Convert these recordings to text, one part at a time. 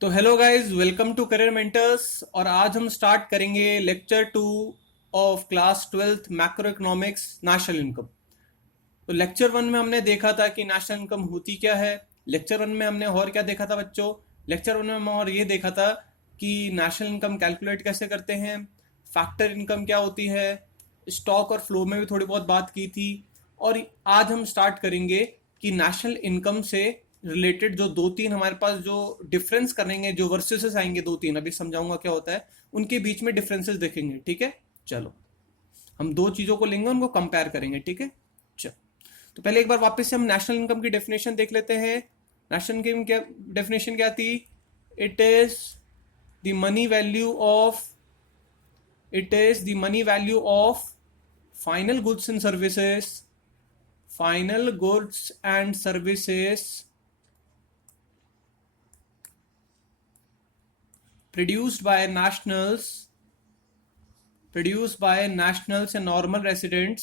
तो hello guys, welcome to Career Mentors. और आज हम स्टार्ट करेंगे lecture 2 of class 12th macroeconomics national income. तो लेक्चर 1 में हमने देखा था कि नेशनल इनकम होती क्या है। लेक्चर 1 में हमने और क्या देखा था बच्चों? लेक्चर 1 में हम और ये देखा था कि नेशनल इनकम कैलकुलेट कैसे करते हैं, फैक्टर इनकम क्या होती है, स्टॉक और फ्लो में भी थोड़ी बहुत बात की थी। और आज हम स्टार्ट करेंगे कि नेशनल इनकम से रिलेटेड जो दो तीन हमारे पास जो डिफरेंस करेंगे, जो वर्सेसेस आएंगे, दो तीन अभी समझाऊंगा क्या होता है, उनके बीच में डिफरेंसेस देखेंगे। ठीक है, चलो हम दो चीजों को लेंगे, उनको कंपेयर करेंगे। ठीक है, चलो। तो पहले एक बार वापस से हम नेशनल इनकम की डेफिनेशन देख लेते हैं। नेशनल इनकम क्या डेफिनेशन क्या थी? It is the money value of it is the money value of final goods and services produced by nationals and normal residents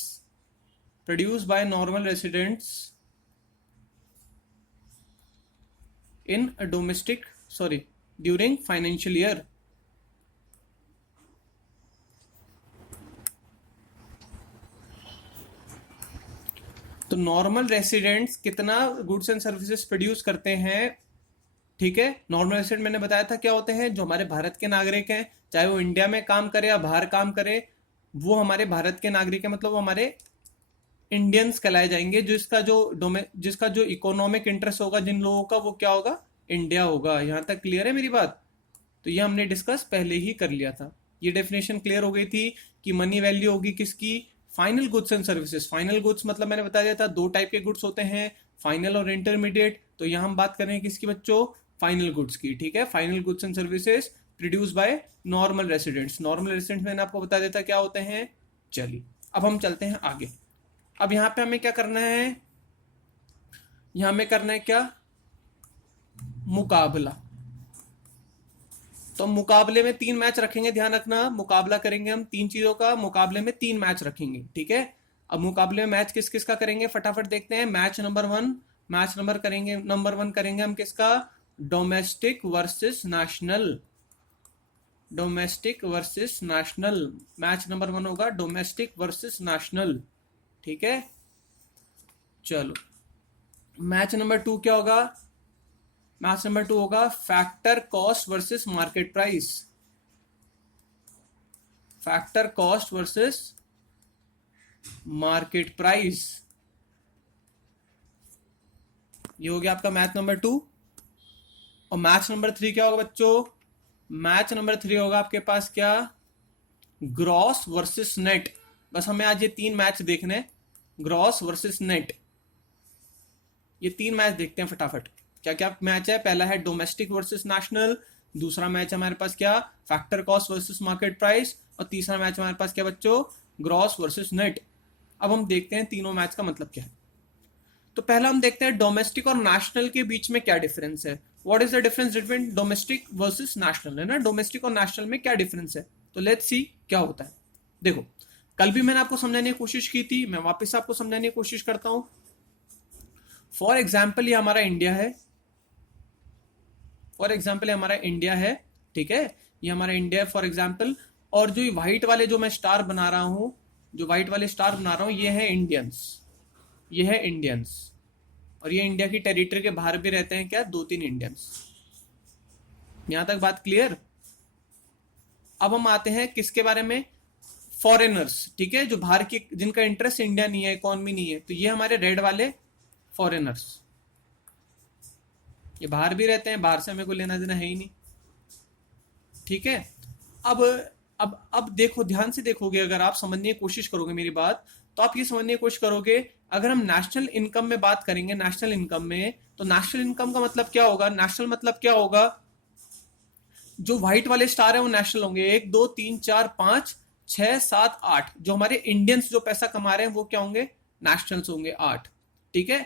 in a domestic during financial year। तो normal residents कितना goods and services produce करते हैं। ठीक है, normal resident मैंने बताया था क्या होते हैं, जो हमारे भारत के नागरिक हैं, चाहे वो इंडिया में काम करे या बाहर काम करे, वो हमारे भारत के नागरिक हैं, मतलब वो हमारे इंडियंस कहलाए जाएंगे। जिसका जो इकोनॉमिक इंटरेस्ट होगा जिन लोगों का, वो क्या होगा? इंडिया होगा। यहां तक क्लियर है मेरी बात? तो ये हमने डिस्कस पहले ही कर लिया था। ये डेफिनेशन क्लियर हो गई थी कि मनी वैल्यू होगी किसकी? Final goods and services. Final goods मतलब मैंने बता दिया था दो टाइप के गुड्स होते हैं, फाइनल और इंटरमीडिएट। तो यहाँ हम बात कर रहे हैं किसकी बच्चों? फाइनल गुड्स की। ठीक है, final goods and services produce by normal residents. Normal residents मैंने आपको बता देता क्या होते हैं। चलिए अब हम चलते हैं आगे। अब यहाँ पे हमें क्या करना है? यहाँ हमें करना है क्या? मुकाबला। तो मुकाबले में तीन मैच रखेंगे, ध्यान रखना। मुकाबला करेंगे हम तीन चीजों का, मुकाबले में तीन मैच रखेंगे। ठीक है, अब मुकाबले में मैच किस किस का करेंगे फटाफट देखते हैं। नंबर वन करेंगे हम किसका? Domestic versus national. Match number 1 होगा डोमेस्टिक वर्सेस नेशनल। ठीक है, चलो। मैच नंबर 2 क्या होगा? मैच नंबर 2 होगा factor cost versus market price. Factor cost versus market price, ये हो गया आपका मैच नंबर 2। और मैच नंबर 3 क्या होगा बच्चों? मैच नंबर 3 होगा आपके पास क्या? Gross versus net. बस हमें आज ये तीन मैच देखने, ग्रॉस वर्सेस नेट। ये तीन मैच देखते हैं फटाफट। क्या क्या मैच है? पहला है डोमेस्टिक वर्सेस नेशनल, दूसरा मैच हमारे पास क्या? Factor cost versus market price, और तीसरा मैच हमारे पास क्या बच्चों? Gross versus net. अब हम देखते हैं तीनों मैच का मतलब क्या है। तो पहला हम देखते हैं डोमेस्टिक और नेशनल के बीच में क्या डिफरेंस है। What is the difference between domestic versus national, है ना? डोमेस्टिक और नेशनल में क्या डिफरेंस है, तो लेट्स सी क्या होता है। देखो, कल भी मैंने आपको समझाने की कोशिश की थी, मैं वापस आपको समझाने की कोशिश करता हूं। फॉर एग्जाम्पल ये हमारा इंडिया है। ठीक है, ये हमारा इंडिया है फॉर एग्जाम्पल। और जो व्हाइट वाले जो मैं स्टार बना रहा हूं, ये है इंडियंस। और ये इंडिया की टेरिटरी के बाहर भी रहते हैं क्या? दो तीन इंडियंस। यहां तक बात क्लियर? अब हम आते हैं किसके बारे में? फॉरेनर्स। ठीक है, जो बाहर की, जिनका इंटरेस्ट इंडिया नहीं है, इकोनॉमी नहीं है, तो ये हमारे रेड वाले फॉरेनर्स। ये बाहर भी रहते हैं, बाहर से हमें कोई लेना देना है ही नहीं। ठीक है, अब देखो, ध्यान से देखोगे, अगर आप समझने की कोशिश करोगे मेरी बात, तो आप ये समझने की कोशिश करोगे, अगर हम नेशनल इनकम में बात करेंगे, नेशनल इनकम में, तो नेशनल इनकम का मतलब क्या होगा? नेशनल मतलब क्या होगा? जो व्हाइट वाले स्टार है वो नेशनल होंगे। 1 2 3 4 5 6 7 8, जो हमारे इंडियंस जो पैसा कमा रहे हैं वो क्या होंगे? नेशनल्स होंगे, 8। ठीक है,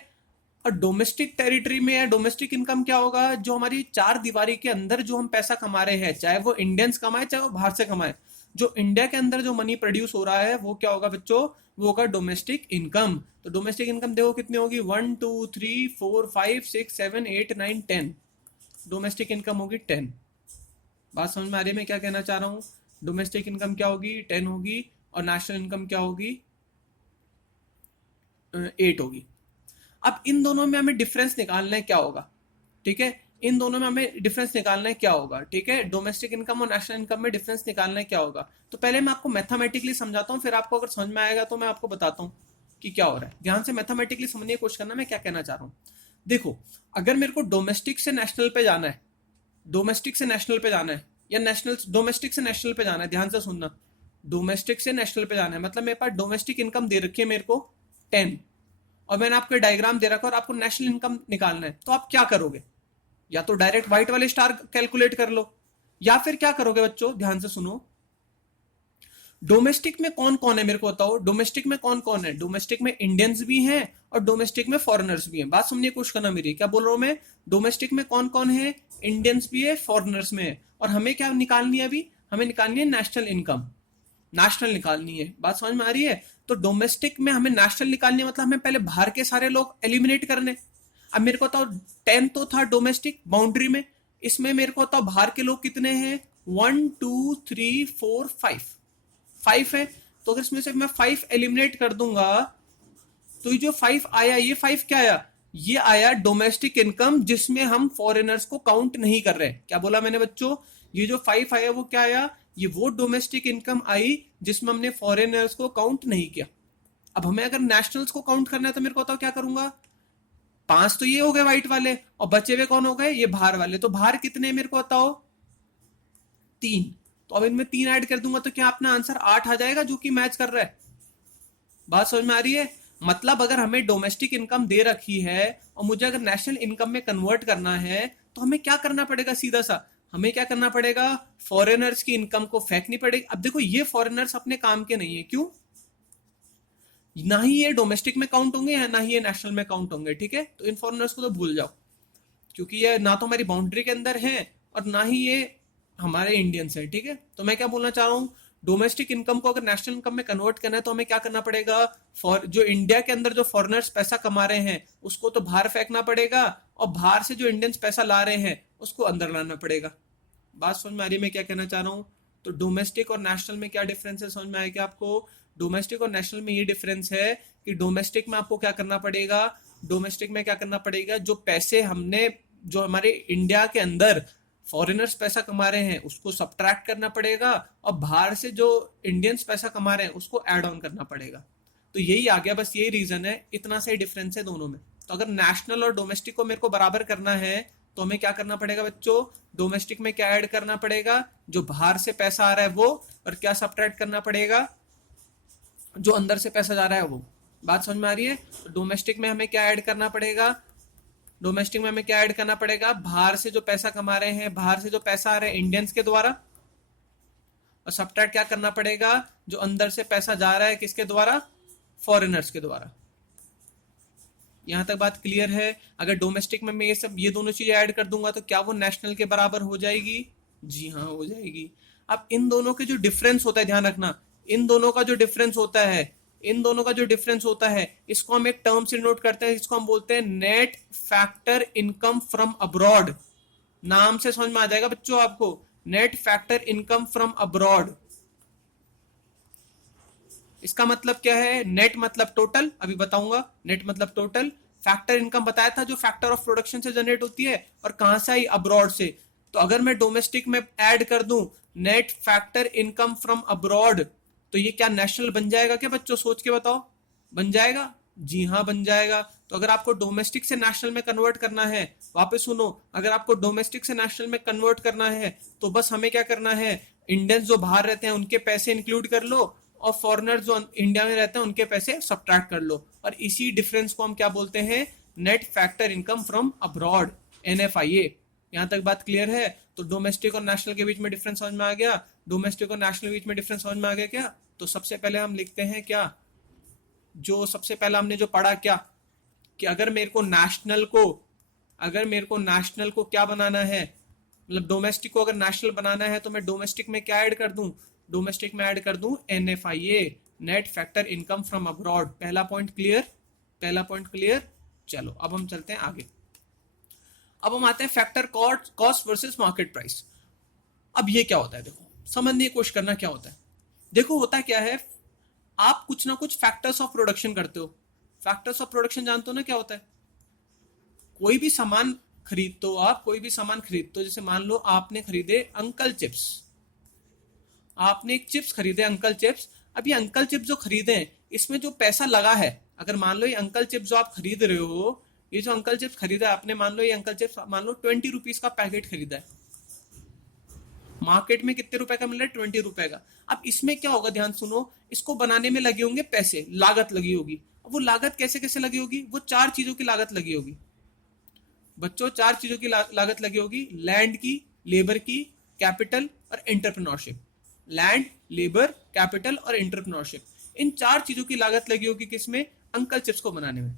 और डोमेस्टिक टेरिटरी में या डोमेस्टिक इनकम क्या होगा? जो हमारी चार दीवारी के अंदर जो हम पैसा कमा रहे हैं, चाहे वो इंडियंस कमाए चाहे वो बाहर से कमाए, जो इंडिया के अंदर जो मनी प्रोड्यूस हो रहा है वो क्या होगा बच्चों? वो होगा डोमेस्टिक इनकम। तो डोमेस्टिक इनकम देखो कितनी होगी? 1 2 3 4 5 6 7 8 9 10। डोमेस्टिक इनकम होगी 10। बात समझ में आ रही है मैं क्या कहना चाह रहा हूँ? डोमेस्टिक इनकम क्या होगी? 10 होगी, और नेशनल इनकम क्या होगी? 8 होगी। अब इन दोनों में हमें डिफरेंस निकालना है क्या होगा, ठीक है? इन दोनों में हमें डिफरेंस निकालना है क्या होगा, ठीक है? डोमेस्टिक इनकम और नेशनल इनकम में डिफरेंस निकालना है क्या होगा। तो पहले मैं आपको मैथमेटिकली समझाता हूँ, फिर आपको अगर समझ में आएगा तो मैं आपको बताता हूँ कि क्या हो रहा है। ध्यान से मैथमेटिकली समझने की कोशिश करना मैं क्या कहना चाह रहा हूँ। देखो, अगर मेरे को डोमेस्टिक से नेशनल पे जाना है, डोमेस्टिक से नेशनल पे जाना है, या नेशनल डोमेस्टिक से नेशनल पे जाना है, ध्यान से सुनना, डोमेस्टिक से नेशनल पे जाना है मतलब मेरे पास डोमेस्टिक इनकम दे रखी है मेरे को 10, और मैंने आपको डायग्राम दे रखा है और आपको नेशनल इनकम निकालना है, तो आप क्या करोगे? या तो डायरेक्ट व्हाइट वाले स्टार कैलकुलेट कर लो, या फिर क्या करोगे बच्चों, ध्यान से सुनो, डोमेस्टिक में कौन कौन है मेरे को बताओ। डोमेस्टिक में कौन कौन है? डोमेस्टिक में इंडियंस भी हैं और डोमेस्टिक में फॉरेनर्स भी हैं। बात सुनने की कोशिश करना मेरी, क्या बोल रहा हूं मैं? डोमेस्टिक में कौन कौन है? इंडियंस भी है, फॉरेनर्स में है। और हमें क्या निकालनी है अभी? हमें निकालनी है नेशनल इनकम, नेशनल निकालनी है। बात समझ में आ रही है? तो डोमेस्टिक में हमें नेशनल निकालनी है, मतलब हमें पहले बाहर के सारे लोग एलिमिनेट करने। अब मेरे को बताओ 10 तो था डोमेस्टिक बाउंड्री में, इसमें मेरे को बताओ बाहर के लोग कितने हैं? 1 2 3 4 5 है। तो अगर इसमें से मैं 5 एलिमिनेट कर दूंगा तो ये जो 5 आया, ये 5 क्या आया? ये आया डोमेस्टिक इनकम, जिसमें हम फॉरेनर्स को काउंट नहीं कर रहे। क्या बोला मैंने बच्चों? ये जो 5 आया वो क्या आया? ये वो डोमेस्टिक इनकम आई जिसमें हमने फॉरेनर्स को काउंट नहीं किया। अब हमें अगर नेशनल्स को काउंट करना है तो मेरे को बताओ क्या करूंगा? 5 तो ये हो गए व्हाइट वाले, और बचे हुए कौन हो गए? ये बाहर वाले। तो बाहर कितने मेरे को बताओ? 3। तो अब इनमें 3 ऐड कर दूंगा तो क्या अपना आंसर 8 आ जाएगा, जो कि मैच कर रहा है। बात समझ में आ रही है? मतलब अगर हमें डोमेस्टिक इनकम दे रखी है और मुझे अगर नेशनल इनकम में कन्वर्ट करना है तो हमें क्या करना पड़ेगा? सीधा सा हमें क्या करना पड़ेगा? फॉरेनर्स की इनकम को फेंकनी पड़ेगी। अब देखो, ये फॉरेनर्स अपने काम के नहीं है, क्यों? ना ही ये डोमेस्टिक में काउंट होंगे ना ही ये नेशनल में काउंट होंगे, ठीक है? तो इन फॉरेनर्स को तो भूल जाओ, क्योंकि ये ना तो हमारी बाउंड्री के अंदर है और ना ही ये हमारे इंडियंस है, ठीक है? तो मैं क्या बोलना चाह रहा हूँ, डोमेस्टिक इनकम को अगर नेशनल इनकम में कन्वर्ट करना है तो हमें क्या करना पड़ेगा? फॉर जो इंडिया के अंदर जो फॉरेनर्स पैसा कमा रहे हैं उसको तो बाहर फेंकना पड़ेगा, और बाहर से जो इंडियंस पैसा ला रहे हैं उसको अंदर लाना पड़ेगा। बात समझ में आ रही है मैं क्या कहना चाह रहा हूँ? तो डोमेस्टिक और नेशनल में क्या डिफरेंस है, समझ में आएगा आपको? डोमेस्टिक और नेशनल में ये डिफरेंस है कि डोमेस्टिक में आपको क्या करना पड़ेगा? डोमेस्टिक में क्या करना पड़ेगा? जो पैसे हमने, जो हमारे इंडिया के अंदर फॉरेनर्स पैसा कमा रहे हैं उसको सब्ट्रैक्ट करना पड़ेगा, और बाहर से जो इंडियंस पैसा कमा रहे हैं उसको ऐड ऑन करना पड़ेगा। तो यही आ गया, बस यही रीजन है, इतना से डिफरेंस है दोनों में। तो अगर नेशनल और डोमेस्टिक को मेरे को बराबर करना है तो हमें क्या करना पड़ेगा बच्चों? डोमेस्टिक में क्या ऐड करना पड़ेगा? जो बाहर से पैसा आ रहा है वो, और क्या सब्ट्रैक्ट करना पड़ेगा? जो अंदर से पैसा जा रहा है वो। बात समझ में आ रही है? तो डोमेस्टिक में हमें क्या ऐड करना पड़ेगा? डोमेस्टिक में हमें क्या ऐड करना पड़ेगा? बाहर से जो पैसा कमा रहे हैं, बाहर से जो पैसा आ रहा है इंडियंस के द्वारा, और सब्ट्रैक्ट क्या करना पड़ेगा? जो अंदर से पैसा जा रहा है किसके द्वारा? फॉरेनर्स के द्वारा। यहां तक बात क्लियर है? अगर डोमेस्टिक में मैं ये दोनों चीजें ऐड कर दूंगा तो क्या वो नेशनल के बराबर हो जाएगी? जी हाँ, हो जाएगी। अब इन दोनों के जो डिफरेंस होता है, ध्यान रखना, इन दोनों का जो डिफरेंस होता है, इन दोनों का जो डिफरेंस होता है, इसको हम एक टर्म से नोट करते हैं, इसको हम बोलते हैं net factor income from abroad. नाम से समझ में आ जाएगा बच्चों आपको, net factor income from abroad. इसका मतलब क्या है? नेट मतलब टोटल, अभी बताऊंगा। नेट मतलब टोटल। फैक्टर इनकम बताया था, जो फैक्टर ऑफ प्रोडक्शन से जनरेट होती है, और कहां से आई? अब्रॉड से। तो अगर मैं डोमेस्टिक में ऐड कर दूं net factor income from abroad, तो ये क्या नेशनल बन जाएगा क्या बच्चों? सोच के बताओ, बन जाएगा? जी हाँ, बन जाएगा। तो अगर आपको डोमेस्टिक से नेशनल में कन्वर्ट करना है, वापस सुनो, अगर आपको डोमेस्टिक से नेशनल में कन्वर्ट करना है तो बस हमें क्या करना है? इंडियंस जो बाहर रहते हैं उनके पैसे इंक्लूड कर लो, और फॉरेनर जो इंडिया में रहते हैं उनके पैसे सब्ट्रैक्ट कर लो, और इसी डिफरेंस को हम क्या बोलते हैं? Net factor income from abroad, NFIA। यहां तक बात क्लियर है? तो डोमेस्टिक और नेशनल के बीच में डिफरेंस समझ में आ गया? डोमेस्टिक और नेशनल के बीच में डिफरेंस समझ में आ गया क्या? तो सबसे पहले हम लिखते हैं क्या, जो सबसे पहला हमने जो पढ़ा क्या, कि अगर मेरे को नेशनल को, अगर मेरे को नेशनल को क्या बनाना है, मतलब डोमेस्टिक को अगर नेशनल बनाना है तो मैं डोमेस्टिक में क्या ऐड कर दूं? डोमेस्टिक में ऐड कर दूं NFIA, net factor income from abroad. पहला पॉइंट क्लियर? पहला पॉइंट क्लियर। चलो अब हम चलते हैं आगे। अब हम आते हैं factor cost versus market price. अब ये क्या होता है, देखो समझने की कोशिश करना क्या होता है। देखो होता क्या है, आप कुछ ना कुछ फैक्टर्स ऑफ प्रोडक्शन करते हो। फैक्टर्स ऑफ प्रोडक्शन जानते हो ना क्या होता है? कोई भी सामान खरीदते हो आप, कोई भी सामान खरीदते हो, जैसे मान लो आपने खरीदे अंकल चिप्स, आपने एक चिप्स खरीदे अंकल चिप्स। अब ये अंकल चिप्स जो खरीदे हैं इसमें जो पैसा लगा है, अगर मान लो ये अंकल चिप्स जो आप खरीद रहे हो, ये जो अंकल चिप्स खरीदा है आपने, मान लो ये अंकल चिप्स मान लो 20 रुपीज का पैकेट खरीदा है, मार्केट में कितने रुपए का मिल रहा है? 20 रुपए का। अब इसमें क्या होगा, ध्यान सुनो, इसको बनाने में लगे होंगे पैसे, लागत लगी होगी। अब वो लागत कैसे कैसे लगी होगी? वो चार चीजों की लागत लगी होगी बच्चों, चार चीजों की लागत लगी होगी। लैंड की, लेबर की, कैपिटल और एंटरप्रेन्योरशिप। लैंड, लेबर, कैपिटल और एंटरप्रेन्योरशिप, इन चार चीजों की लागत लगी होगी किसमें? अंकल चिप्स को बनाने में।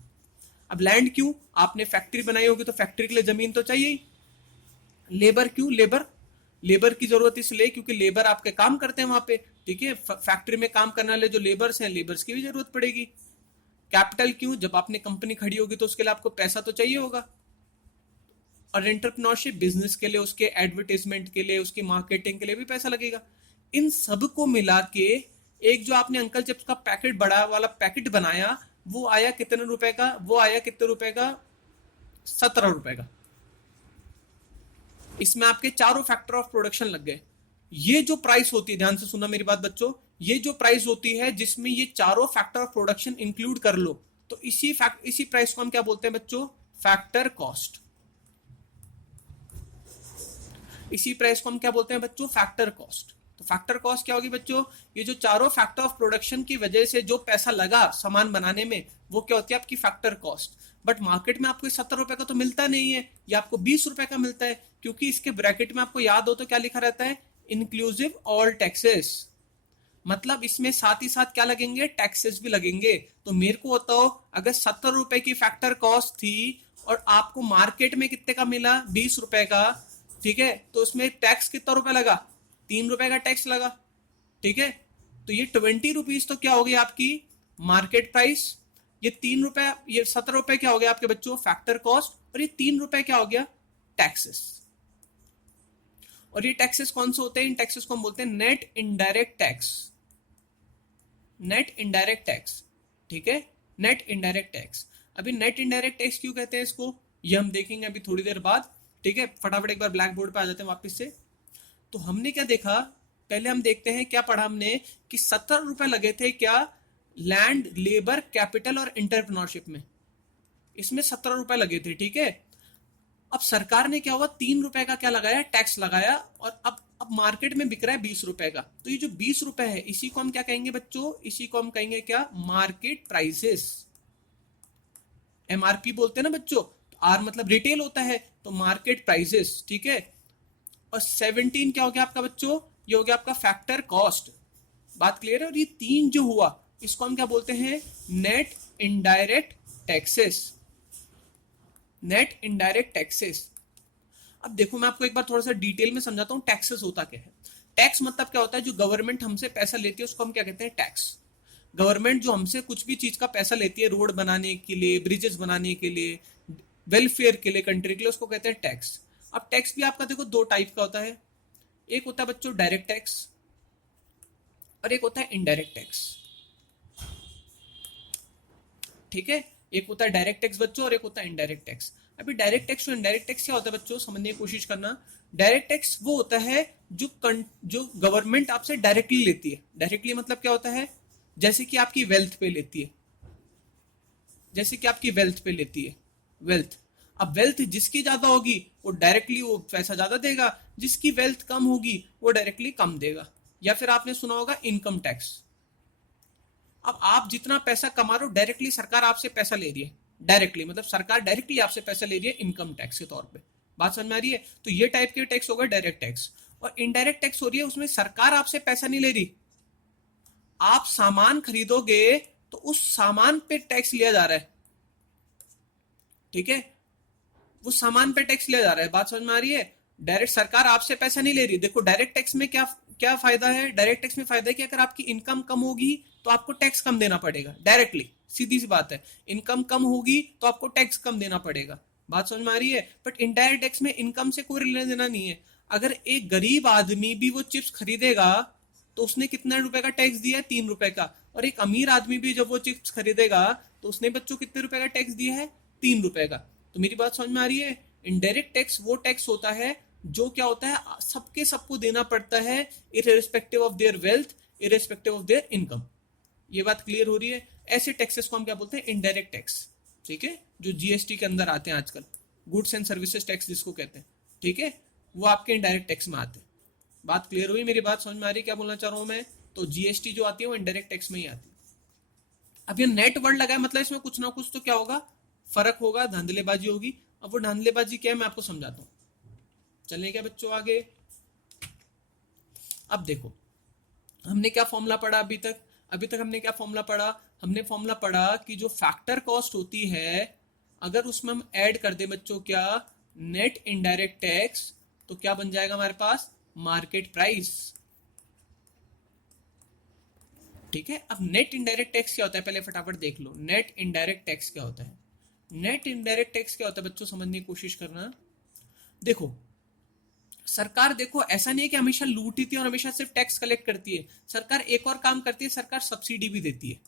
अब लैंड क्यों? आपने फैक्ट्री बनाई होगी तो फैक्ट्री के लिए जमीन तो चाहिए ही। लेबर क्यों? लेबर की जरूरत इसलिए क्योंकि लेबर आपके काम करते हैं वहां पे, ठीक है, फैक्ट्री में काम करने वाले जो लेबर्स हैं, लेबर्स की भी जरूरत पड़ेगी। कैपिटल क्यों? जब आपने कंपनी खड़ी होगी तो उसके लिए आपको पैसा तो चाहिए होगा। और एंटरप्रेन्योरशिप, बिजनेस के लिए, उसके एडवर्टाइजमेंट के लिए, उसकी मार्केटिंग के लिए भी पैसा लगेगा। इन सब को मिला के एक जो आपने अंकल चिप्स का पैकेट, बड़ा वाला पैकेट बनाया, वो आया कितने रुपए का? वो आया कितने रुपए का? 17 रुपए का। इसमें आपके चारों फैक्टर ऑफ प्रोडक्शन लग गए। ये जो प्राइस होती है, ध्यान से सुनना मेरी बात बच्चों, ये जो प्राइस होती है जिसमें ये चारों फैक्टर ऑफ प्रोडक्शन इंक्लूड कर लो, तो इसी प्राइस को हम क्या बोलते हैं बच्चों? Factor cost. इसी प्राइस को हम क्या बोलते हैं बच्चों? Factor cost. तो फैक्टर कॉस्ट क्या होगी बच्चों? ये जो चारों फैक्टर ऑफ प्रोडक्शन की वजह से जो पैसा लगा सामान बनाने में, वो क्या होती है? आपकी फैक्टर कॉस्ट। बट मार्केट में आपको 17 रुपए का तो मिलता नहीं है, ये आपको 20 रुपए का मिलता है, क्योंकि इसके ब्रैकेट में आपको याद हो तो क्या लिखा रहता है? Inclusive all taxes. मतलब इसमें साथ ही साथ क्या लगेंगे? टैक्सेस भी लगेंगे। तो मेरे को बताओ, अगर 17 रुपए की फैक्टर कॉस्ट थी और आपको मार्केट में कितने का मिला? 20 रुपए का, ठीक है, तो उसमें टैक्स कितना रुपए लगा? 3 रुपए का टैक्स लगा, ठीक है। तो ये 20 रुपीज तो क्या हो गई आपकी मार्केट प्राइस, ये 3 रुपए, ये 17 रुपए क्या हो गया आपके बच्चों? फैक्टर कॉस्ट, और ये 3 रुपए क्या हो गया? टैक्सेस। और ये टैक्सेस कौन से होते हैं? इन टैक्सेस को हम बोलते हैं net indirect tax. Net indirect tax, ठीक है, नेट इनडायरेक्ट टैक्स। अभी नेट इनडायरेक्ट टैक्स क्यों कहते हैं इसको, ये हम देखेंगे अभी थोड़ी देर बाद, ठीक है। फटाफट एक बार ब्लैक बोर्ड पे आ जाते हैं वापस से। तो हमने क्या देखा, पहले हम देखते हैं क्या पढ़ा हमने, कि 17 रुपए लगे थे क्या? लैंड, लेबर, कैपिटल और एंटरप्रेन्योरशिप में, इसमें 17 रुपए लगे थे, ठीक है। अब सरकार ने क्या हुआ? 3 रुपए का क्या लगाया? टैक्स लगाया, और अब मार्केट में बिक रहा है 20 रुपए का। तो ये जो 20 रुपए है, इसी को हम क्या कहेंगे बच्चों? इसी को हम कहेंगे क्या? Market prices. एमआरपी बोलते हैं ना बच्चों, आर मतलब रिटेल होता है, तो मार्केट प्राइसेस, ठीक है। और 17 क्या हो गया आपका बच्चों? ये हो गया आपका फैक्टर कॉस्ट। बात क्लियर है? और ये 3 जो हुआ, इसको हम क्या बोलते हैं? Net indirect taxes. Net indirect taxes. अब देखो मैं आपको एक बार थोड़ा सा डिटेल में समझाता हूँ टैक्सेस होता क्या है। टैक्स मतलब क्या होता है? जो गवर्नमेंट हमसे पैसा लेती है उसको हम क्या कहते हैं? टैक्स। गवर्नमेंट जो हमसे कुछ भी चीज का पैसा लेती है, रोड बनाने के लिए, ब्रिजेस बनाने के लिए, वेलफेयर के लिए, कंट्री के लिए, उसको कहते हैं टैक्स। अब टैक्स भी आपका देखो 2 टाइप का होता है। एक होता है बच्चों डायरेक्ट टैक्स, और एक होता है इनडायरेक्ट टैक्स, ठीक है। एक होता है डायरेक्ट टैक्स बच्चों, और एक होता है इनडायरेक्ट टैक्स। अभी डायरेक्ट टैक्स और इनडायरेक्ट टैक्स क्या होता है बच्चों, समझने की कोशिश करना। डायरेक्ट टैक्स वो होता है जो गवर्नमेंट आपसे डायरेक्टली लेती है। डायरेक्टली मतलब क्या होता है? जैसे कि आपकी वेल्थ पे लेती है, जैसे कि आपकी वेल्थ पे लेती है, वेल्थ। अब वेल्थ जिसकी ज्यादा होगी वो डायरेक्टली वो पैसा ज्यादा देगा, जिसकी वेल्थ कम होगी वो डायरेक्टली कम देगा। या फिर आपने सुना होगा इनकम टैक्स। अब आप जितना पैसा कमा रहे हो, डायरेक्टली सरकार आपसे पैसा ले रही है, डायरेक्टली मतलब सरकार डायरेक्टली आपसे पैसा ले रही है इनकम टैक्स के तौर पे। बात समझ में आ रही है? तो ये टाइप के टैक्स हो गए डायरेक्ट टैक्स। और इनडायरेक्ट टैक्स हो रही है, उसमें सरकार आपसे पैसा नहीं ले रही, आप सामान खरीदोगे तो उस सामान पे टैक्स लिया जा रहा है, ठीक है, वो सामान पे टैक्स लिया जा रहा है। बात समझ में आ रही है? डायरेक्ट सरकार आपसे पैसा नहीं ले रही। देखो डायरेक्ट टैक्स में क्या क्या फायदा है? डायरेक्ट टैक्स में फायदा है कि अगर आपकी इनकम कम होगी तो आपको टैक्स कम देना पड़ेगा, डायरेक्टली, सीधी सी बात है। इनकम कम होगी तो आपको टैक्स कम देना पड़ेगा। बात समझ में आ रही है? बट इनडायरेक्ट टैक्स में इनकम से कोई लेना देना नहीं है। अगर एक गरीब आदमी भी वो चिप्स खरीदेगा तो उसने कितना रुपए का टैक्स दिया है? 3 रुपए का। और एक अमीर आदमी भी जब वो चिप्स खरीदेगा तो उसने बच्चों कितने रुपए का टैक्स दिया है? 3 रुपए का। तो मेरी बात समझ में आ रही है? इनडायरेक्ट टैक्स वो टैक्स होता है जो क्या होता है, सबके सबको देना पड़ता है, irrespective of their wealth, irrespective of their income. ये बात क्लियर हो रही है? ऐसे टैक्सेस को हम क्या बोलते हैं? Indirect tax. ठीक है, जो जीएसटी के अंदर आते हैं आजकल, गुड्स एंड सर्विसेज टैक्स जिसको कहते हैं, ठीक है, वो आपके इनडायरेक्ट टैक्स में आते हैं। बात क्लियर हुई? मेरी बात समझ में आ रही है क्या बोलना चाह रहा हूं मैं? तो जीएसटी जो आती है वो इनडायरेक्ट टैक्स में ही आती है। अब ये नेट वर्ड लगा है, मतलब इसमें कुछ ना कुछ तो क्या होगा, फर्क होगा, धांधलेबाजी होगी। अब वो धांधलेबाजी क्या है मैं आपको समझाता हूँ। चलिए क्या बच्चों आगे। अब देखो हमने क्या फॉर्मूला पढ़ा अभी तक? अभी तक हमने क्या फॉर्मूला पढ़ा? हमने फॉर्मूला पढ़ा कि जो फैक्टर कॉस्ट होती है, अगर उसमें हम ऐड कर दे बच्चों क्या, नेट इनडायरेक्ट टैक्स, तो क्या बन जाएगा हमारे पास? Market price. ठीक है, अब नेट इनडायरेक्ट टैक्स क्या होता है पहले फटाफट देख लो। नेट इनडायरेक्ट टैक्स क्या होता है? नेट इनडायरेक्ट टैक्स क्या होता है बच्चों, समझने की कोशिश करना। देखो सरकार, देखो ऐसा नहीं है कि हमेशा लूटती है और हमेशा सिर्फ टैक्स कलेक्ट करती है। सरकार एक और काम करती है, सरकार सब्सिडी भी देती है।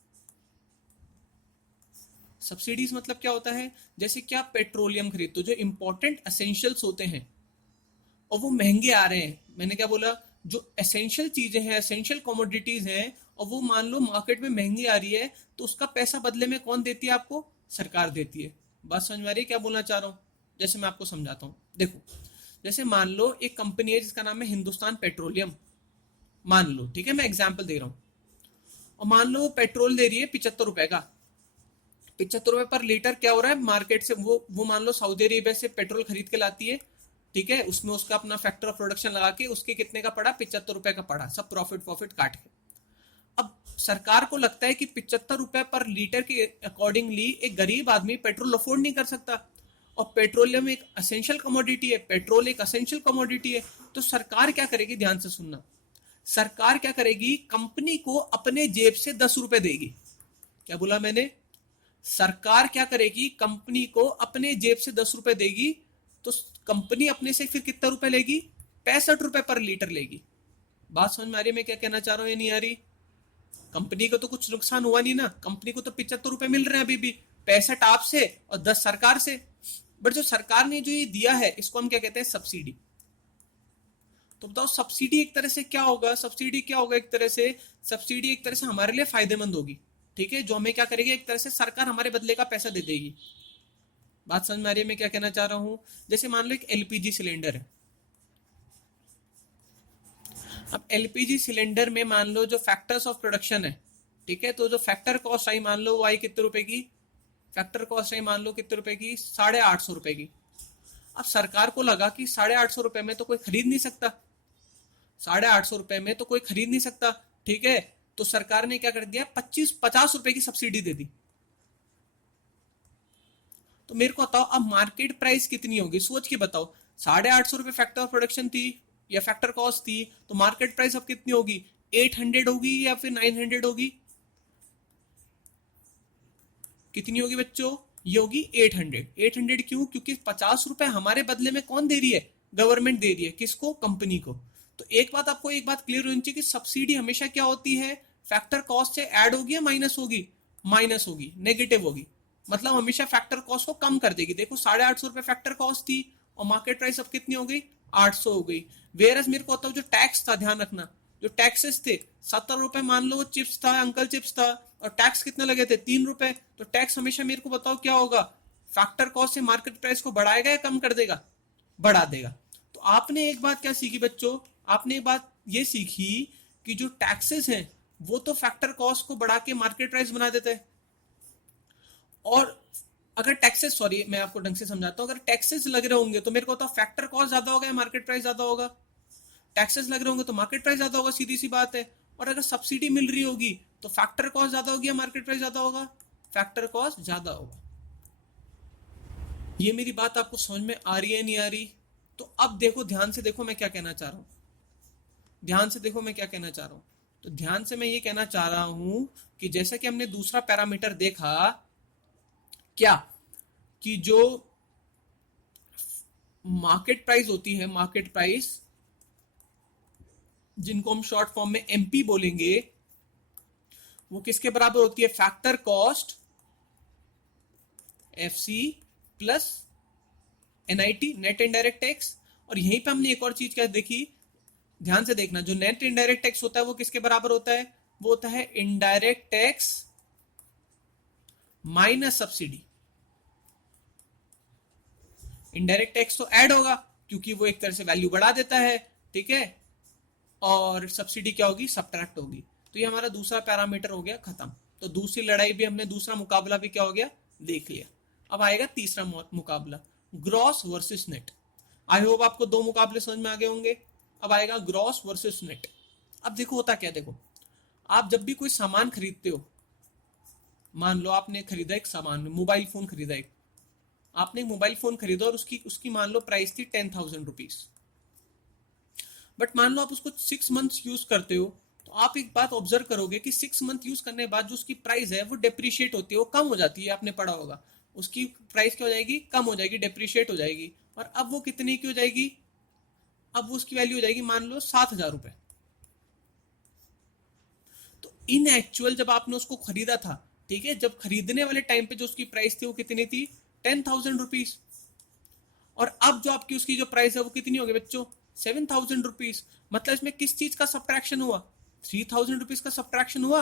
सब्सिडीज मतलब क्या होता है? जैसे कि आप पेट्रोलियम खरीदते हो, जो इंपॉर्टेंट एसेंशियल्स होते हैं और वो महंगे आ रहे हैं। मैंने क्या बोला? जो एसेंशियल चीजें हैं, एसेंशियल कमोडिटीज हैं, और वो मान लो मार्केट में महंगी आ रही है, तो उसका पैसा बदले में कौन देती है आपको? सरकार देती है। बात समझ में आ रही है क्या बोलना चाह रहा हूँ? जैसे मैं आपको समझाता हूँ, देखो जैसे मान लो एक कंपनी है जिसका नाम है हिंदुस्तान पेट्रोलियम, मान लो, ठीक है, मैं एग्जाम्पल दे रहा हूँ। और मान लो पेट्रोल दे रही है 75 रुपए का। 75 रुपए पर लीटर क्या हो रहा है मार्केट से, वो मान लो सऊदी अरेबिया से पेट्रोल खरीद के लाती है, ठीक है, उसमें उसका अपना फैक्टर ऑफ प्रोडक्शन लगा के उसके कितने का पड़ा? 75 रुपए का पड़ा, सब प्रॉफिट काट के। अब सरकार को लगता है कि 75 रुपए पर लीटर के अकॉर्डिंगली एक गरीब आदमी पेट्रोल अफोर्ड नहीं कर सकता, और पेट्रोलियम एक असेंशियल कमोडिटी है, पेट्रोल एक असेंशियल कमोडिटी है। तो सरकार क्या करेगी, ध्यान से सुनना, सरकार क्या करेगी? कंपनी को अपने जेब से 10 रुपए देगी। क्या बोला मैंने? सरकार क्या करेगी? कंपनी को अपने जेब से 10 रुपए देगी। तो कंपनी अपने से फिर कितना रुपए लेगी? 65 रुपए पर लीटर लेगी। बात समझ में आ रही है मैं क्या कहना चाह रहा हूँ या नहीं आ रही? कंपनी को तो कुछ नुकसान हुआ नहीं ना, कंपनी को तो 75 रुपए मिल रहे हैं अभी भी, 65 आपसे और 10 सरकार से। बट जो सरकार ने जो ये दिया है इसको हम क्या कहते हैं? सब्सिडी। तो बताओ सब्सिडी एक तरह से क्या होगा? सब्सिडी क्या होगा? एक तरह से सब्सिडी एक तरह से हमारे लिए फायदेमंद होगी, ठीक है, जो हमें क्या करेगी, एक तरह से सरकार हमारे बदले का पैसा दे देगी। बात समझ में आ रही है मैं क्या कहना चाह रहा हूं? जैसे मान लो एक एलपीजी सिलेंडर है। अब एलपीजी सिलेंडर में मान लो जो फैक्टर्स ऑफ प्रोडक्शन है, ठीक है, तो जो फैक्टर कॉस्ट आई मान लो वो आई कितने रुपए की? फैक्टर कॉस्ट आई मान लो कितने रुपए की? 850 रुपए की। अब सरकार को लगा कि 850 रुपए में तो कोई खरीद नहीं सकता, 850 रुपए में तो कोई खरीद नहीं सकता, ठीक है, तो सरकार ने क्या कर दिया? 50 रुपए की सब्सिडी दे दी। तो मेरे को बताओ अब मार्केट प्राइस कितनी होगी, सोच के बताओ। 850 रुपए फैक्टर ऑफ प्रोडक्शन थी या फैक्टर कॉस्ट थी, तो मार्केट प्राइस अब कितनी होगी? 800 होगी या फिर 900 होगी? कितनी होगी बच्चों? ये होगी 800। 800 क्यों? क्योंकि 50 रुपए हमारे बदले में कौन दे रही है? गवर्नमेंट दे रही है। किसको? कंपनी को। तो एक बात क्लियर होनी चाहिए कि सब्सिडी हमेशा क्या होती है? फैक्टर कॉस्ट से ऐड होगी या माइनस होगी? माइनस होगी, नेगेटिव होगी, मतलब हमेशा फैक्टर कॉस्ट को कम कर देगी। देखो 850 रुपए फैक्टर कॉस्ट थी और मार्केट प्राइस अब कितनी हो गई? 800 हो गई। वेरस मेरे को बताओ जो टैक्स था, ध्यान रखना, जो टैक्सेस थे, 70 रुपए मान लो चिप्स था, अंकल चिप्स था, और टैक्स कितने लगे थे? 3 रुपए। तो टैक्स हमेशा मेरे को बताओ क्या होगा? फैक्टर कॉस्ट से मार्केट प्राइस को बढ़ाएगा या कम कर देगा? बढ़ा देगा। तो आपने एक बात क्या सीखी बच्चों? आपने एक बात ये सीखी कि जो टैक्सेस हैं वो तो फैक्टर कॉस्ट को बढ़ा के मार्केट प्राइस बना देते हैं। और अगर टैक्सेस, सॉरी मैं आपको ढंग से समझाता हूं, अगर टैक्सेस लग रहे होंगे तो मेरे को तो फैक्टर कॉस्ट ज्यादा होगा या मार्केट प्राइस ज्यादा होगा? टैक्सेस लग रहे होंगे तो मार्केट प्राइस ज्यादा होगा, सीधी सी बात है। और अगर सब्सिडी मिल रही होगी तो फैक्टर कॉस्ट ज्यादा होगी या मार्केट प्राइस ज्यादा होगा? फैक्टर कॉस्ट ज्यादा होगा। ये मेरी बात आपको समझ में आ रही है नहीं आ रही? तो अब देखो, ध्यान से देखो मैं क्या कहना चाह रहा हूं, ध्यान से देखो मैं क्या कहना चाह रहा हूं। तो ध्यान से मैं ये कहना चाह रहा हूं कि जैसा कि हमने दूसरा पैरामीटर देखा क्या, कि जो मार्केट प्राइस होती है, मार्केट प्राइस, जिनको हम शॉर्ट फॉर्म में एमपी बोलेंगे, वो किसके बराबर होती है? Factor cost FC plus NIT, net indirect tax. और यहीं पे हमने एक और चीज क्या देखी, ध्यान से देखना, जो नेट इनडायरेक्ट टैक्स होता है वो किसके बराबर होता है? वो होता है indirect tax minus subsidy. Indirect tax तो ऐड होगा क्योंकि वो एक तरह से वैल्यू बढ़ा देता है, ठीक है, और सब्सिडी क्या होगी? सब्ट्रैक्ट होगी। तो ये हमारा दूसरा पैरामीटर हो गया खत्म। तो दूसरी लड़ाई भी हमने, दूसरा मुकाबला भी क्या हो गया? देख लिया। अब आएगा तीसरा मुकाबला, gross versus net. I hope आपको दो मुकाबले समझ में आ गए होंगे। अब आएगा ग्रॉस वर्सेस नेट। अब देखो होता क्या, देखो आप जब भी कोई सामान खरीदते हो, मान लो आपने खरीदा एक सामान, मोबाइल फोन खरीदा, एक आपने एक मोबाइल फोन खरीदा और उसकी उसकी मान लो प्राइस थी 10,000 रुपीज। बट मान लो आप उसको 6 मंथ्स यूज करते हो, तो आप एक बात ऑब्जर्व करोगे कि 6 मंथ यूज करने के बाद जो उसकी प्राइस है वो डेप्रिशिएट होती है, वो कम हो जाती है। आपने पढ़ा होगा, उसकी प्राइस क्या हो जाएगी? कम हो जाएगी, डेप्रिशिएट हो जाएगी। और अब वो कितने की हो जाएगी? अब वो उसकी वैल्यू हो जाएगी मान लो 7,000 रुपए। तो इन एक्चुअल जब आपने उसको खरीदा था, ठीक है, जब खरीदने वाले टाइम पे जो उसकी प्राइस थी वो कितनी थी? 10,000 रुपीज। और अब जो आपकी उसकी जो प्राइस है वो कितनी होगी बच्चों? 7,000 रुपीज। मतलब इसमें किस चीज का सब्ट्रैक्शन हुआ? 3,000 रुपीज का सब्ट्रैक्शन हुआ।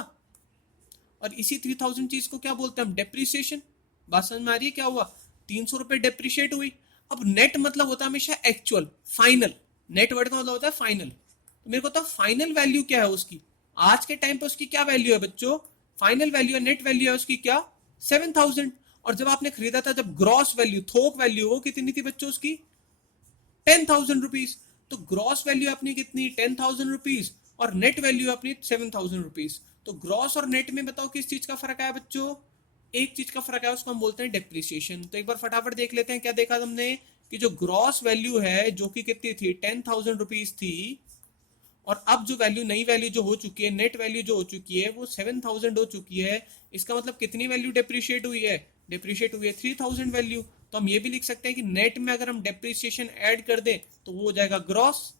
और इसी 3,000 चीज को क्या बोलते हैं हम? डेप्रिसिएशन। बात समझ में आ रही है क्या हुआ? 300 रुपए डेप्रिशिएट हुई। अब नेट मतलब होता है हमेशा एक्चुअल, फाइनल। नेट वर्ड का मतलब होता है फाइनल। तो मेरे को तो फाइनल वैल्यू क्या है उसकी? आज के टाइम पे उसकी क्या वैल्यू है बच्चों? फाइनल वैल्यू है, नेट वैल्यू है उसकी क्या? 7,000। और जब आपने खरीदा था, जब ग्रॉस वैल्यू, थोक वैल्यू, वो कितनी थी बच्चों उसकी? 10,000 रुपीज। तो ग्रॉस वैल्यू अपनी कितनी? 10,000 रुपीज। और नेट वैल्यू अपनी 7,000 रुपीज। तो ग्रॉस और नेट में बताओ किस चीज का फर्क आया बच्चों? एक चीज का फर्क है, उसको हम बोलते हैं डेप्रिसिएशन। तो एक बार फटाफट देख लेते हैं क्या देखा हमने, कि जो ग्रॉस वैल्यू है जो कि कितनी थी? 10,000 रुपीज थी। और अब जो वैल्यू, नई वैल्यू जो हो चुकी है, नेट वैल्यू जो हो चुकी है वो 7,000 हो चुकी है। इसका मतलब कितनी वैल्यू डेप्रिशिएट हुई है? डेप्रिशिएट हुई है 3,000 वैल्यू। तो हम ये भी लिख सकते हैं कि नेट में अगर हम डेप्रिसिएशन ऐड कर दें तो वो हो जाएगा ग्रॉस।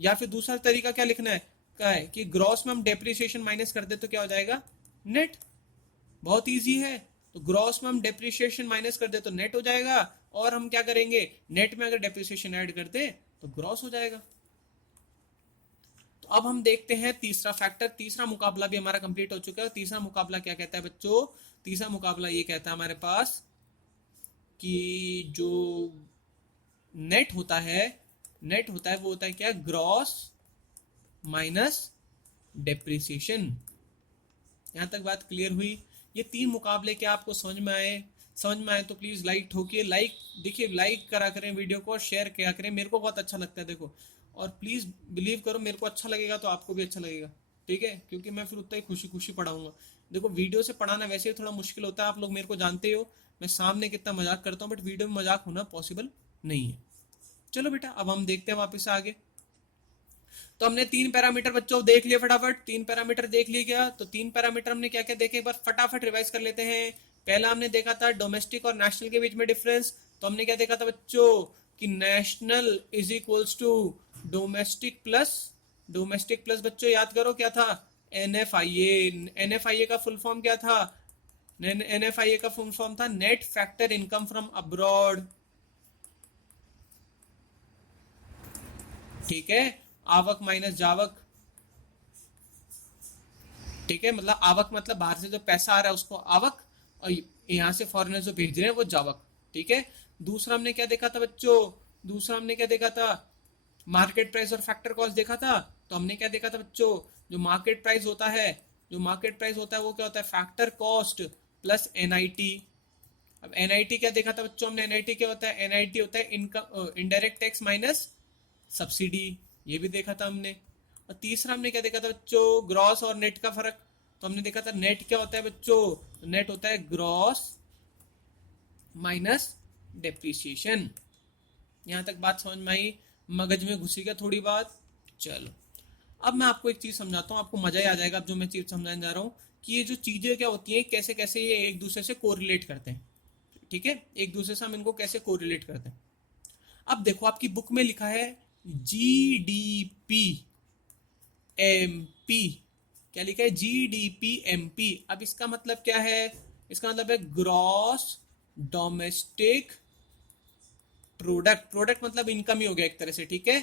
या फिर दूसरा तरीका क्या लिखना है, क्या है कि ग्रॉस में हम डेप्रिसिएशन माइनस कर दे तो क्या हो जाएगा? नेट। बहुत इजी है। तो ग्रॉस में हम डेप्रिसिएशन माइनस कर दे तो नेट हो जाएगा, और हम क्या करेंगे, नेट में अगर डेप्रिसिएशन ऐड कर दे तो ग्रॉस हो जाएगा। तो अब हम देखते हैं तीसरा फैक्टर। तीसरा मुकाबला भी हमारा कंप्लीट हो चुका है। तीसरा मुकाबला क्या कहता है बच्चों? तीसरा मुकाबला ये कहता है हमारे पास कि जो नेट होता है, नेट होता है वो होता है क्या? Gross minus depreciation. यहां तक बात क्लियर हुई? ये तीन मुकाबले क्या आपको समझ में आए? समझ में आए तो प्लीज लाइक ठोकिए। लाइक, देखिए लाइक करा करें वीडियो को और शेयर किया करें, मेरे को बहुत अच्छा लगता है देखो। और प्लीज बिलीव करो, मेरे को अच्छा लगेगा तो आपको भी अच्छा लगेगा, ठीक है, क्योंकि मैं फिर उतना ही खुशी खुशी पढ़ाऊंगा। देखो वीडियो से पढ़ाना वैसे ही थोड़ा मुश्किल होता है, आप लोग मेरे को जानते हो, मैं सामने कितना मजाक करता हूँ, बट वीडियो में मजाक होना पॉसिबल नहीं है। चलो बेटा, अब हम देखते हैं वापस आगे। तो हमने तीन पैरामीटर बच्चों देख लिए, फटाफट तीन पैरामीटर देख लिए क्या? तो तीन पैरामीटर हमने क्या क्या देखे, एक बार फटाफट रिवाइज कर लेते हैं। पहला हमने देखा था डोमेस्टिक और नेशनल के बीच में डिफरेंस। तो हमने क्या देखा था बच्चों, कि national is equals to domestic plus, domestic plus बच्चों याद करो क्या था? NFIA। NFIA का फुल फॉर्म क्या था? NFIA का फुल फॉर्म था net factor income from abroad, ठीक है, आवक माइनस जावक, ठीक है, मतलब आवक मतलब बाहर से जो पैसा आ रहा है उसको आवक, और यहाँ से फॉरेनर जो भेज रहे हैं वो जावक, ठीक है। दूसरा हमने क्या देखा था बच्चों? दूसरा हमने क्या देखा था? मार्केट प्राइस और फैक्टर कॉस्ट देखा था। तो हमने क्या देखा था बच्चों? जो मार्केट प्राइस होता है, जो मार्केट प्राइस होता है वो क्या होता है? Factor cost plus NIT. अब एनआईटी क्या देखा था बच्चों हमने? एनआईटी क्या होता है? एनआईटी होता है income, indirect tax minus subsidy, ये भी देखा था हमने। और तीसरा हमने क्या देखा था बच्चों? ग्रॉस और नेट का फर्क। तो हमने देखा था नेट क्या होता है बच्चों? तो नेट होता है ग्रॉस माइनस डेप्रिसिएशन। यहां तक बात समझ में आई? मगज में घुसी क्या थोड़ी बात? चलो, अब मैं आपको एक चीज समझाता हूँ, आपको मजा ही आ जाएगा अब जो मैं चीज समझाने जा रहा हूँ, कि ये जो चीजें क्या होती हैं, कैसे कैसे ये एक दूसरे से कोरिलेट करते हैं, ठीक है, एक दूसरे से हम इनको कैसे कोरिलेट करते हैं। अब देखो आपकी बुक में लिखा है GDP MP, क्या लिखा है GDP MP। अब इसका मतलब क्या है, इसका मतलब है ग्रॉस डोमेस्टिक प्रोडक्ट, प्रोडक्ट मतलब इनकम ही हो गया एक तरह से, ठीक है,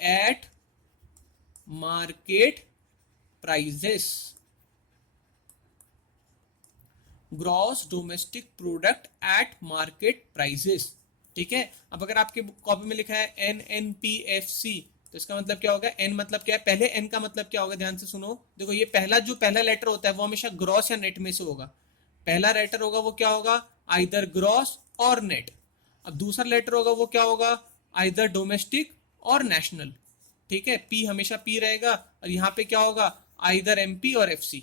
at market prices, gross domestic product at market prices, ठीक है। अब अगर आपके कॉपी में लिखा है NNPFC, तो इसका मतलब क्या होगा, एन मतलब क्या है, पहले एन का मतलब क्या होगा, ध्यान से सुनो। देखो ये पहला लेटर होता है वो हमेशा ग्रॉस या नेट में से होगा। पहला लेटर होगा वो क्या होगा, आइदर ग्रॉस और नेट। अब दूसरा लेटर होगा वो क्या होगा, आइदर डोमेस्टिक और नेशनल, ठीक है। पी हमेशा पी रहेगा, और यहाँ पे क्या होगा, आइदर MP और FC।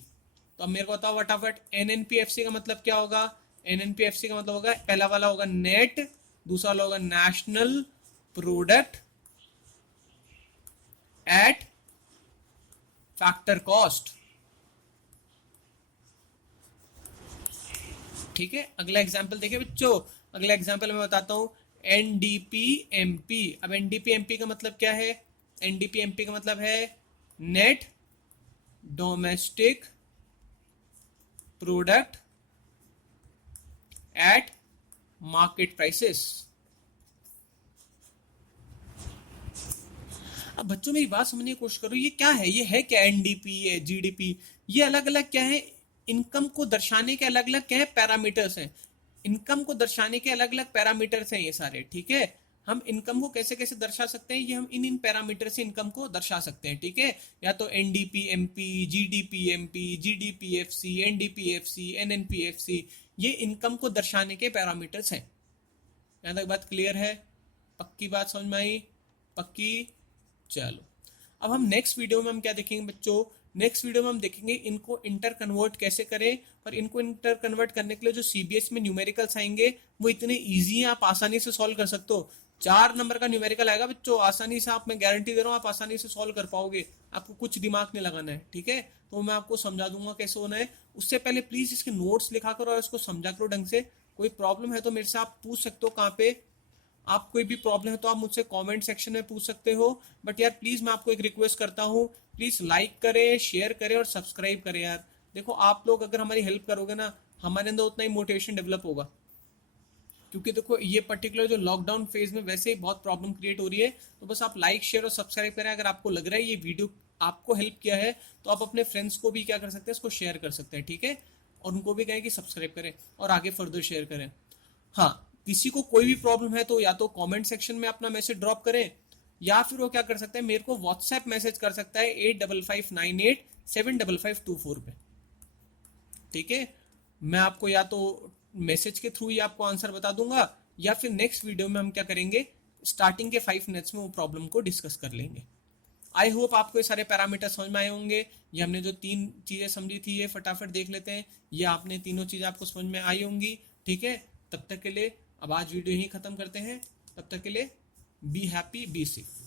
तो अब मेरे को बताओ फटाफट, NNPFC का मतलब क्या होगा। NNPFC का मतलब होगा, पहला वाला होगा नेट, दूसरा वाला होगा national product at factor cost, ठीक है। अगला एग्जाम्पल देखिए बच्चों, अगला एग्जाम्पल मैं बताता हूं, NDP-MP। अब NDP-MP का मतलब क्या है, NDP-MP का मतलब है net domestic product at market prices. अब बच्चों मेरी बात समझने की कोशिश करो, ये क्या है, ये है क्या, NDP है, GDP, ये अलग अलग क्या है, इनकम को दर्शाने के अलग अलग क्या है, पैरामीटर्स हैं। इनकम को दर्शाने के अलग अलग पैरामीटर्स हैं ये सारे, ठीक है। हम इनकम को कैसे कैसे दर्शा सकते हैं, ये हम इन पैरामीटर से इनकम को दर्शा सकते हैं, ठीक है। या तो NDP-MP, GDP-MP, GDP-FC, NDP-FC, NNP-FC, ये इनकम को दर्शाने के पैरामीटर्स हैं। यहाँ तक बात क्लियर है, पक्की बात समझ में आई, पक्की। चलो अब हम नेक्स्ट वीडियो में हम क्या देखेंगे बच्चों, नेक्स्ट वीडियो में हम देखेंगे इनको इंटर कन्वर्ट कैसे करें। और इनको इंटर कन्वर्ट करने के लिए जो CBS में न्यूमेरिकल्स आएंगे वो इतने इजी हैं, आप आसानी से सॉल्व कर सकते हो। 4 नंबर का न्यूमेरिकल आएगा बच्चों, आसानी से, आप, मैं गारंटी दे रहा हूँ आप आसानी से सॉल्व कर पाओगे, आपको कुछ दिमाग नहीं लगाना है, ठीक है। तो मैं आपको समझा दूंगा कैसे होना है। उससे पहले प्लीज इसके नोट्स लिखा करो और इसको समझा करो ढंग से। कोई प्रॉब्लम है तो मेरे से आप पूछ सकते हो, कहाँ पे, आप कोई भी प्रॉब्लम है तो आप मुझसे कमेंट सेक्शन में पूछ सकते हो। बट यार प्लीज मैं आपको एक रिक्वेस्ट करता हूँ, प्लीज लाइक करें, शेयर करें और सब्सक्राइब करें यार। देखो आप लोग अगर हमारी हेल्प करोगे ना, हमारे अंदर उतना ही मोटिवेशन डेवलप होगा। क्योंकि देखो ये पर्टिकुलर जो लॉकडाउन फेज में वैसे ही बहुत प्रॉब्लम क्रिएट हो रही है, तो बस आप लाइक शेयर और सब्सक्राइब करें। अगर आपको लग रहा है ये वीडियो आपको हेल्प किया है तो आप अपने फ्रेंड्स को भी क्या कर सकते हैं, इसको शेयर कर सकते हैं, ठीक है। और उनको भी कहें कि सब्सक्राइब करें और आगे फर्दर शेयर करें। हाँ, किसी को कोई भी प्रॉब्लम है तो या तो कमेंट सेक्शन में अपना मैसेज ड्रॉप करें, या फिर वो क्या कर सकता है, मेरे को व्हाट्सएप मैसेज कर सकता है 8559875524 पे, ठीक है। मैं आपको या तो मैसेज के थ्रू ही आपको आंसर बता दूंगा, या फिर नेक्स्ट वीडियो में हम क्या करेंगे, स्टार्टिंग के 5 मिनट्स में वो प्रॉब्लम को डिस्कस कर लेंगे। आई होप आपको ये सारे पैरामीटर समझ में आए होंगे। ये हमने जो 3 चीजें समझी थी ये फटाफट देख लेते हैं, ये आपने तीनों चीजें आपको समझ में आई होंगी, ठीक है। तब तक के लिए अब आज वीडियो यहीं खत्म करते हैं, तब तक के लिए बी हैप्पी, बी सेफ।